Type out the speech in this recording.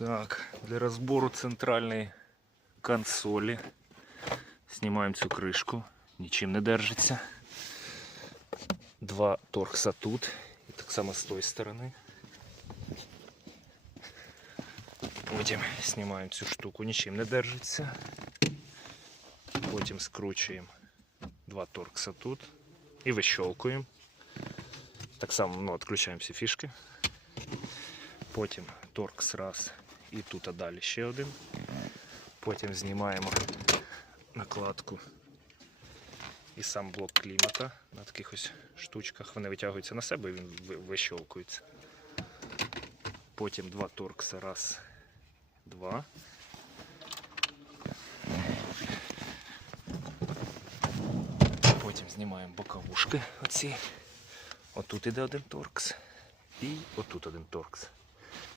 Так, для разбору центральної консолі знімаємо цю кришку, нічим не держиться. Два торкса тут і так само з тої сторони. Потім знімаємо цю штуку, нічим не держиться. Потім скручуємо два торкса тут і вищолкуємо. Так само ну, відключаємо всі фішки. Потім торкс раз і тут а далі ще один. Потім знімаємо накладку і сам блок клімата на таких ось штучках. Вони витягуються на себе і він ви- вищолкується. Потім два торкса. Раз, два. Потім знімаємо боковушки оці. Отут іде один торкс. І отут один торкс.